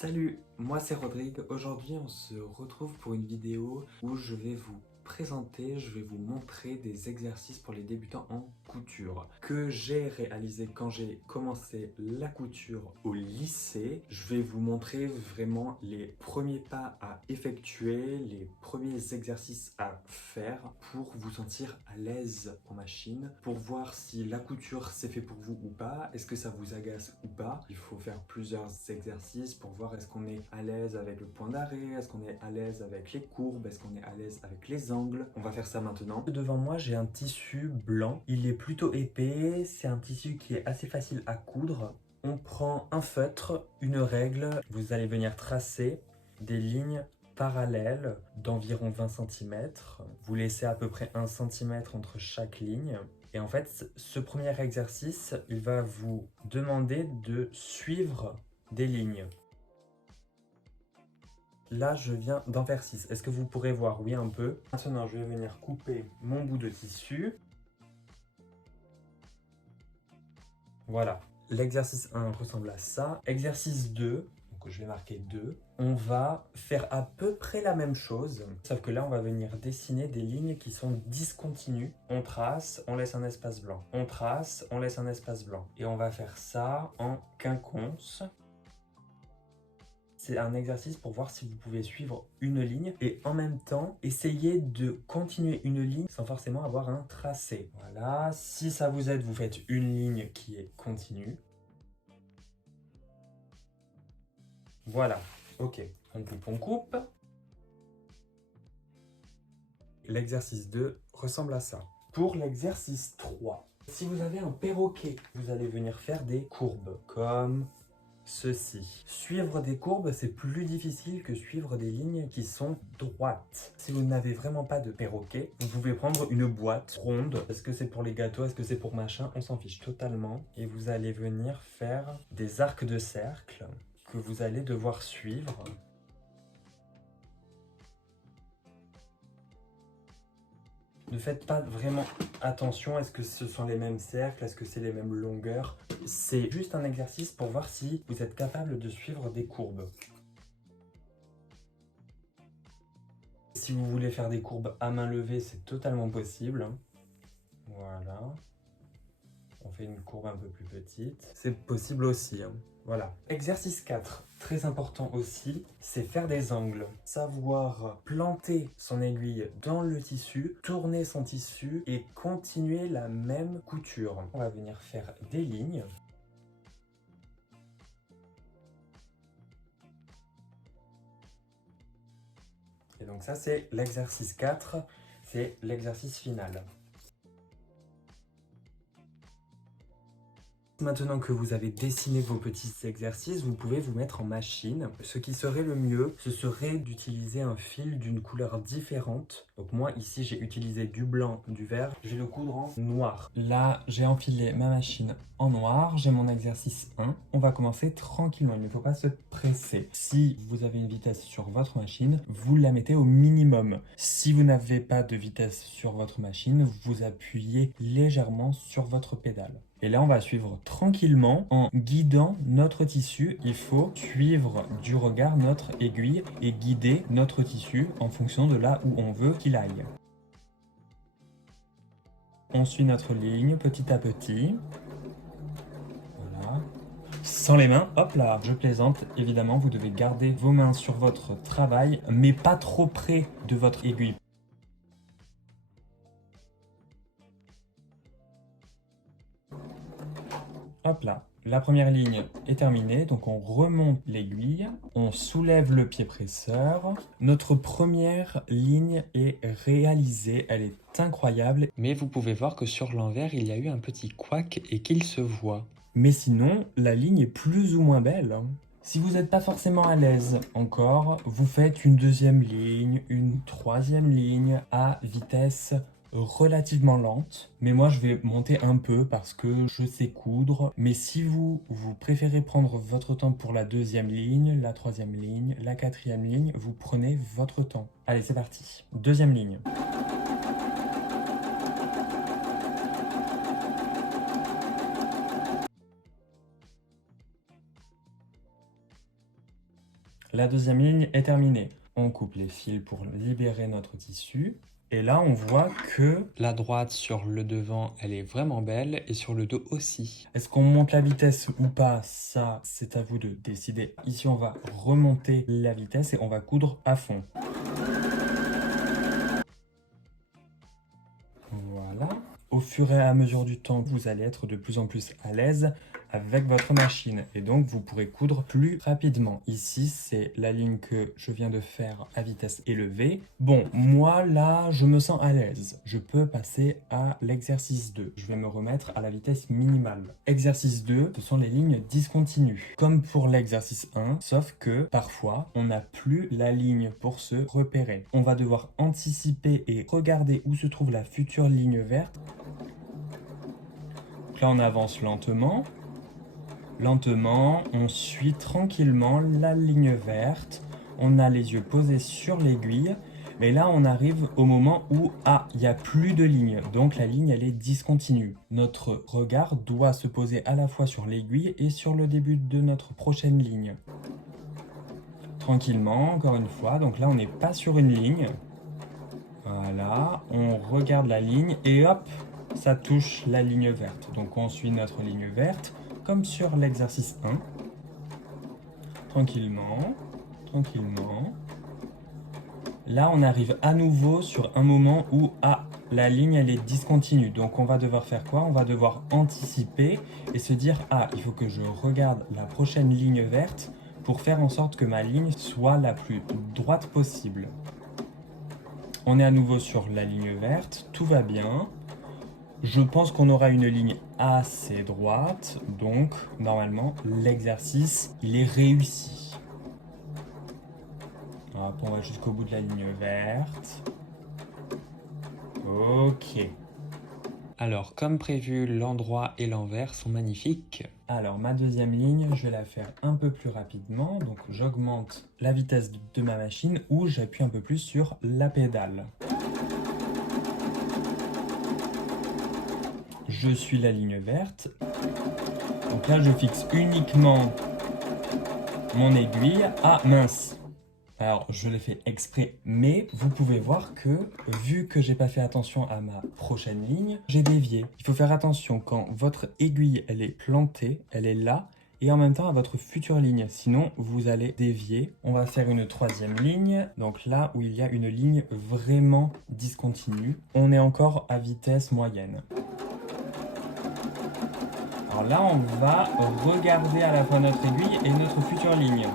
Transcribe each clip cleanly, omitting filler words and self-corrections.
Salut, moi c'est Rodrigue. Aujourd'hui on se retrouve pour une vidéo où je vais vous présenter, je vais vous montrer des exercices pour les débutants en couture que j'ai réalisé quand j'ai commencé la couture au lycée. Je vais vous montrer vraiment les premiers pas à effectuer, les premiers exercices à faire pour vous sentir à l'aise en machine, pour voir si la couture c'est fait pour vous ou pas, est-ce que ça vous agace ou pas. Il faut faire plusieurs exercices pour voir est-ce qu'on est à l'aise avec le point d'arrêt, est-ce qu'on est à l'aise avec les courbes, est-ce qu'on est à l'aise avec les angles. On va faire ça maintenant. Devant moi, j'ai un tissu blanc. Il est plutôt épais. C'est un tissu qui est assez facile à coudre. On prend un feutre, une règle. Vous allez venir tracer des lignes parallèles d'environ 20 cm. Vous laissez à peu près 1 cm entre chaque ligne. Et en fait, ce premier exercice, il va vous demander de suivre des lignes. Là, je viens d'en faire 6. Est-ce que vous pourrez voir? Oui, un peu. Maintenant, je vais venir couper mon bout de tissu. Voilà. L'exercice 1 ressemble à ça. Exercice 2, donc je vais marquer 2. On va faire à peu près la même chose, sauf que là, on va venir dessiner des lignes qui sont discontinues. On trace, on laisse un espace blanc. On trace, on laisse un espace blanc. Et on va faire ça en quinconce. C'est un exercice pour voir si vous pouvez suivre une ligne et en même temps essayer de continuer une ligne sans forcément avoir un tracé. Voilà, si ça vous aide, vous faites une ligne qui est continue. Voilà, ok, on coupe, on coupe. L'exercice 2 ressemble à ça. Pour l'exercice 3, si vous avez un perroquet, vous allez venir faire des courbes comme ceci. Suivre des courbes, c'est plus difficile que suivre des lignes qui sont droites. Si vous n'avez vraiment pas de perroquet, vous pouvez prendre une boîte ronde. Est-ce que c'est pour les gâteaux? Est-ce que c'est pour machin? On s'en fiche totalement. Et vous allez venir faire des arcs de cercle que vous allez devoir suivre. Ne faites pas vraiment attention, est-ce que ce sont les mêmes cercles, est-ce que c'est les mêmes longueurs? C'est juste un exercice pour voir si vous êtes capable de suivre des courbes. Si vous voulez faire des courbes à main levée, c'est totalement possible. Voilà. On fait une courbe un peu plus petite. C'est possible aussi. Voilà. Exercice 4, très important aussi, c'est faire des angles. Savoir planter son aiguille dans le tissu, tourner son tissu et continuer la même couture. On va venir faire des lignes. Et donc ça, c'est l'exercice 4, c'est l'exercice final. Maintenant que vous avez dessiné vos petits exercices, vous pouvez vous mettre en machine. Ce qui serait le mieux, ce serait d'utiliser un fil d'une couleur différente. Donc moi, ici, j'ai utilisé du blanc, du vert. Je vais le coudre en noir. Là, j'ai enfilé ma machine en noir. J'ai mon exercice 1. On va commencer tranquillement. Il ne faut pas se presser. Si vous avez une vitesse sur votre machine, vous la mettez au minimum. Si vous n'avez pas de vitesse sur votre machine, vous appuyez légèrement sur votre pédale. Et là, on va suivre tranquillement en guidant notre tissu. Il faut suivre du regard notre aiguille et guider notre tissu en fonction de là où on veut qu'il aille. On suit notre ligne petit à petit. Voilà. Sans les mains, hop là, je plaisante. Évidemment, vous devez garder vos mains sur votre travail, mais pas trop près de votre aiguille. Hop là, la première ligne est terminée, donc on remonte l'aiguille, on soulève le pied presseur. Notre première ligne est réalisée, elle est incroyable. Mais vous pouvez voir que sur l'envers, il y a eu un petit couac et qu'il se voit. Mais sinon, la ligne est plus ou moins belle. Si vous n'êtes pas forcément à l'aise encore, vous faites une deuxième ligne, une troisième ligne à vitesse relativement lente, mais moi je vais monter un peu parce que je sais coudre. Mais si vous préférez prendre votre temps pour la deuxième ligne, la troisième ligne, la quatrième ligne, vous prenez votre temps. Allez, c'est parti. Deuxième ligne. La deuxième ligne est terminée. On coupe les fils pour libérer notre tissu. Et là, on voit que La droite sur le devant, elle est vraiment belle et sur le dos aussi. est-ce qu'on monte la vitesse ou pas? Ça, c'est à vous de décider. Ici, on va remonter la vitesse et on va coudre à fond. Voilà. Au fur et à mesure du temps, vous allez être de plus en plus à l'aise avec votre machine et donc vous pourrez coudre plus rapidement. Ici, c'est la ligne que je viens de faire à vitesse élevée. Bon, moi là, je me sens à l'aise. Je peux passer à l'exercice 2. Je vais me remettre à la vitesse minimale. Exercice 2, ce sont les lignes discontinues. Comme pour l'exercice 1, sauf que parfois, on n'a plus la ligne pour se repérer. On va devoir anticiper et regarder où se trouve la future ligne verte. Donc là, on avance lentement. Lentement, on suit tranquillement la ligne verte. On a les yeux posés sur l'aiguille. Mais là, on arrive au moment où, il n'y a plus de ligne. Donc la ligne, elle est discontinue. Notre regard doit se poser à la fois sur l'aiguille et sur le début de notre prochaine ligne. Tranquillement, encore une fois. Donc là, on n'est pas sur une ligne. Voilà, on regarde la ligne et hop, ça touche la ligne verte. Donc on suit notre ligne verte. Comme sur l'exercice 1, tranquillement, tranquillement. Là, on arrive à nouveau sur un moment où la ligne, elle est discontinue. Donc, on va devoir faire quoi? On va devoir anticiper et se dire, il faut que je regarde la prochaine ligne verte pour faire en sorte que ma ligne soit la plus droite possible. On est à nouveau sur la ligne verte, tout va bien. Je pense qu'on aura une ligne assez droite, donc normalement l'exercice il est réussi. Hop, on va jusqu'au bout de la ligne verte. Ok. Alors, comme prévu, l'endroit et l'envers sont magnifiques. Alors, ma deuxième ligne, je vais la faire un peu plus rapidement. Donc, j'augmente la vitesse de ma machine ou j'appuie un peu plus sur la pédale. Je suis la ligne verte. Donc là, je fixe uniquement mon aiguille. Mince. Alors, je l'ai fait exprès, mais vous pouvez voir que, vu que j'ai pas fait attention à ma prochaine ligne, j'ai dévié. Il faut faire attention quand votre aiguille, elle est plantée, elle est là, et en même temps à votre future ligne. Sinon, vous allez dévier. On va faire une troisième ligne. Donc là où il y a une ligne vraiment discontinue, on est encore à vitesse moyenne. Alors là, on va regarder à la fois notre aiguille et notre future ligne.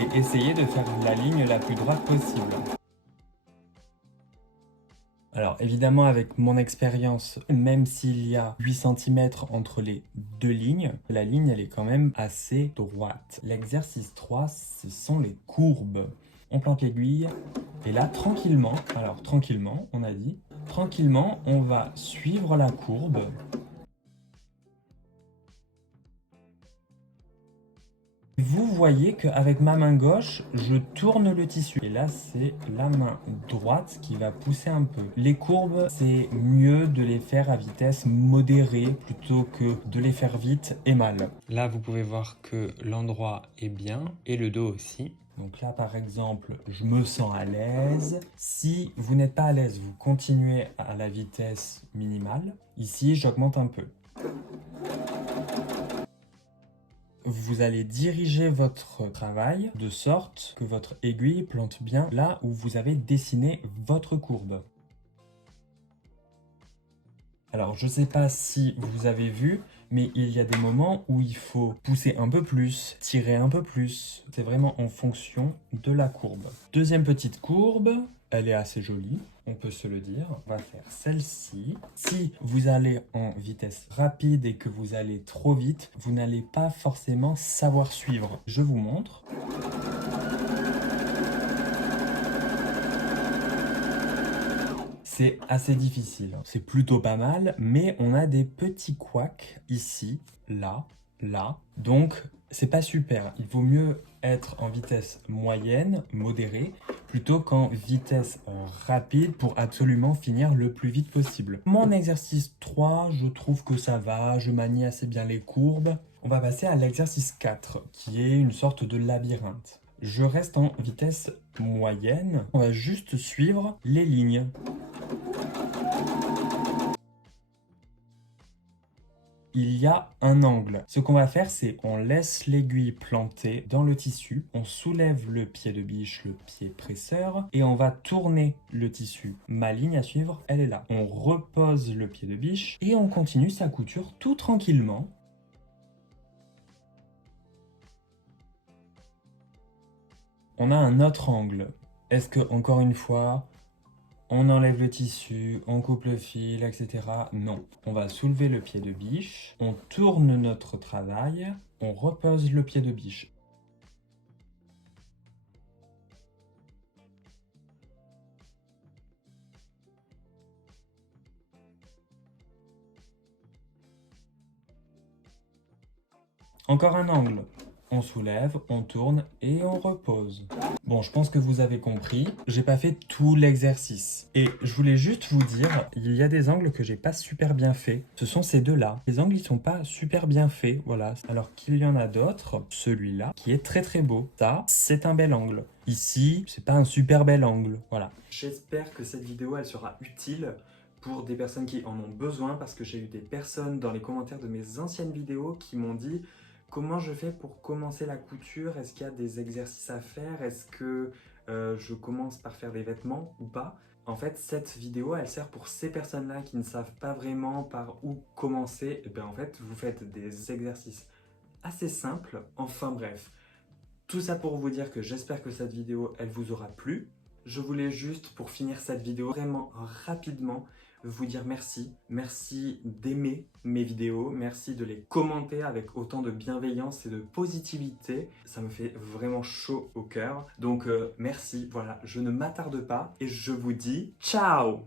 Et essayer de faire la ligne la plus droite possible. Alors évidemment avec mon expérience, même s'il y a 8 cm entre les deux lignes, la ligne elle est quand même assez droite. L'exercice 3, ce sont les courbes. On plante l'aiguille et là tranquillement, on a dit, tranquillement on va suivre la courbe. Vous voyez qu'avec ma main gauche, je tourne le tissu. Et là, c'est la main droite qui va pousser un peu. Les courbes, c'est mieux de les faire à vitesse modérée plutôt que de les faire vite et mal. Là, vous pouvez voir que l'endroit est bien et le dos aussi. Donc là, par exemple, je me sens à l'aise. Si vous n'êtes pas à l'aise, vous continuez à la vitesse minimale. Ici, j'augmente un peu. Vous allez diriger votre travail de sorte que votre aiguille plante bien là où vous avez dessiné votre courbe. Alors, je ne sais pas si vous avez vu, mais il y a des moments où il faut pousser un peu plus, tirer un peu plus. C'est vraiment en fonction de la courbe. Deuxième petite courbe, elle est assez jolie, on peut se le dire. On va faire celle-ci. Si vous allez en vitesse rapide et que vous allez trop vite, vous n'allez pas forcément savoir suivre. Je vous montre. C'est assez difficile, c'est plutôt pas mal, mais on a des petits couacs ici, là, là. Donc, c'est pas super. Il vaut mieux être en vitesse moyenne, modérée, plutôt qu'en vitesse rapide pour absolument finir le plus vite possible. Mon exercice 3, je trouve que ça va, je manie assez bien les courbes. On va passer à l'exercice 4, qui est une sorte de labyrinthe. Je reste en vitesse moyenne. On va juste suivre les lignes. Il y a un angle. Ce qu'on va faire, c'est on laisse l'aiguille plantée dans le tissu, on soulève le pied de biche, le pied presseur, et on va tourner le tissu. Ma ligne à suivre, elle est là. On repose le pied de biche et on continue sa couture tout tranquillement. On a un autre angle. Est-ce que, encore une fois, on enlève le tissu, on coupe le fil, etc. Non. On va soulever le pied de biche, on tourne notre travail, on repose le pied de biche. Encore un angle. On soulève, on tourne et on repose. Bon, je pense que vous avez compris. J'ai pas fait tout l'exercice. Et je voulais juste vous dire, il y a des angles que j'ai pas super bien fait. Ce sont ces deux-là. Les angles, ils sont pas super bien faits, voilà. Alors qu'il y en a d'autres, celui-là, qui est très très beau. Ça, c'est un bel angle. Ici, c'est pas un super bel angle, voilà. J'espère que cette vidéo, elle sera utile pour des personnes qui en ont besoin, parce que j'ai eu des personnes dans les commentaires de mes anciennes vidéos qui m'ont dit: comment je fais pour commencer la couture? Est-ce qu'il y a des exercices à faire? Est-ce que je commence par faire des vêtements ou pas? En fait, cette vidéo, elle sert pour ces personnes-là qui ne savent pas vraiment par où commencer. Et bien en fait, vous faites des exercices assez simples. Enfin bref, tout ça pour vous dire que j'espère que cette vidéo, elle vous aura plu. Je voulais juste, pour finir cette vidéo, vraiment rapidement, vous dire merci. Merci d'aimer mes vidéos, merci de les commenter avec autant de bienveillance et de positivité. Ça me fait vraiment chaud au cœur. Donc merci, voilà, je ne m'attarde pas et je vous dis ciao!